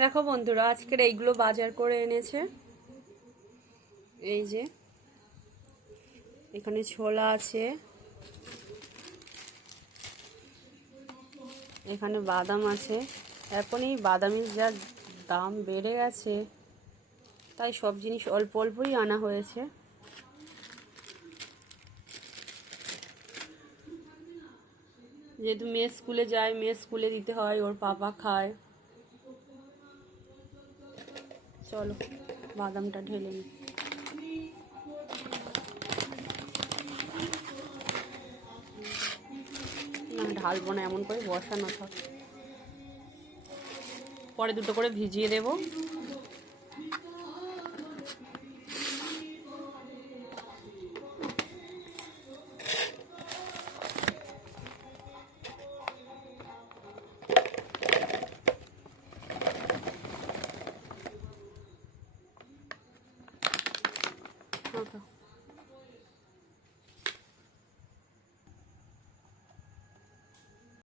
দেখো বন্ধুরা, আজকের এইগুলো বাজার করে এনেছে। এই যে এখানে ছোলা আছে, এখানে বাদাম আছে। এখন এই বাদামের যা দাম বেড়ে গেছে, তাই সব জিনিস অল্প অল্পই আনা হয়েছে। যেহেতু মেয়ে স্কুলে যায়, মেয়ে স্কুলে দিতে হয়, ওর পাপা খায়। চলো বাদামটা ঢেলে নি। না, ঢালবো না, এমন করে বসানো থাক, পরে দুটো করে ভিজিয়ে দেবো। Okay.